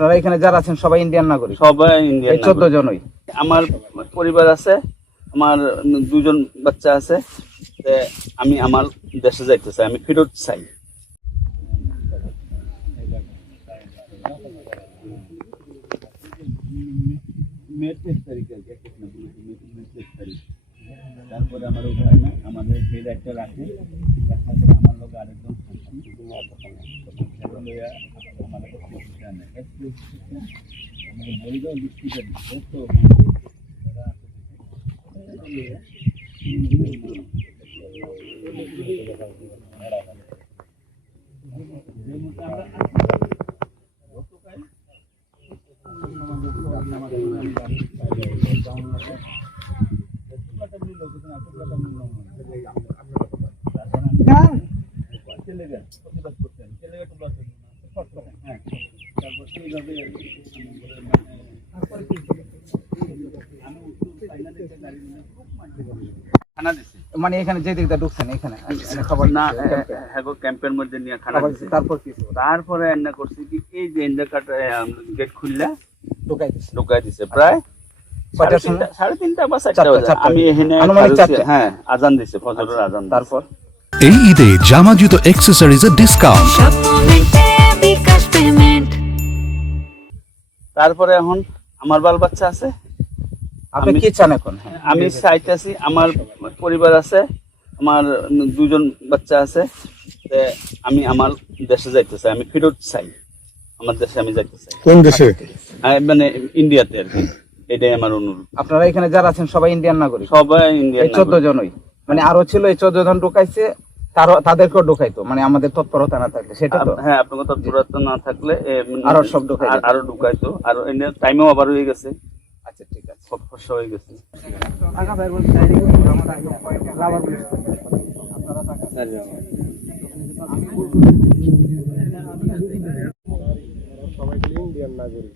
আপনারা এখানে যারা আছেন সবাই ইন্ডিয়ান নাগরিক? সবাই ইন্ডিয়ান। 14 জনই। আমার পরিবার আছে, আমার 2 জন বাচ্চা আছে। আমি আমার দেশে যাইতে চাই, আমি ফেরত চাই। তারপরে আমার ওখানে আমাদের হেড একটা রাখে, রাখার পরে আমার লোক আরেকজন মানে এখানে যে দিকটা ঢুকছেন এখানে খাবার না, ক্যাম্পের মধ্যে নিয়ে খানা দিছে। তারপর কি তারপরে এন্না করছি কি, এই যে এন্ডা কাটা গেট খুললা ঢুকাই দিছে প্রায় 3:30 বা 4টা বাজে। আমি এখানে হ্যাঁ আজান দিছে, ফজরের আজান। তারপর এই ঈদে জামা জুতো অ্যাকসেসরিজের ডিসকাউন্ট। তারপরে এখন আমার বাল বাচ্চা আছে, আপনি কি চান এখন? আমি চাইতেছি, আমার পরিবার আছে, আমার 2 জন বাচ্চা আছে। আমি আমার দেশে যাইতে চাই, আমি ফেরত চাই, আমার দেশে আমি যাইতে চাই। কোন দেশে? মানে ইন্ডিয়াতে আর কি, এটাই আমার অনুরোধ। আপনারা এখানে যারা আছেন সবাই ইন্ডিয়ান নাগরিক? সবাই ইন্ডিয়ান। 14 জনই। মানে আরো ছিল, এই 14 জন ঢুকাইছে, তাদেরকেও ঢুকাইতো, মানে আমাদের তৎপরতা না থাকলে, সেটা তো? হ্যাঁ, আপনার তৎপরতা না থাকলে আরো সব ঢুকাইতো, আরো ঢুকাইতো। আর টাইমও আবার হয়ে গেছে। আচ্ছা ঠিক আছে, সব ফসা হয়ে গেছে। সবাই ইন্ডিয়ান নাগরিক।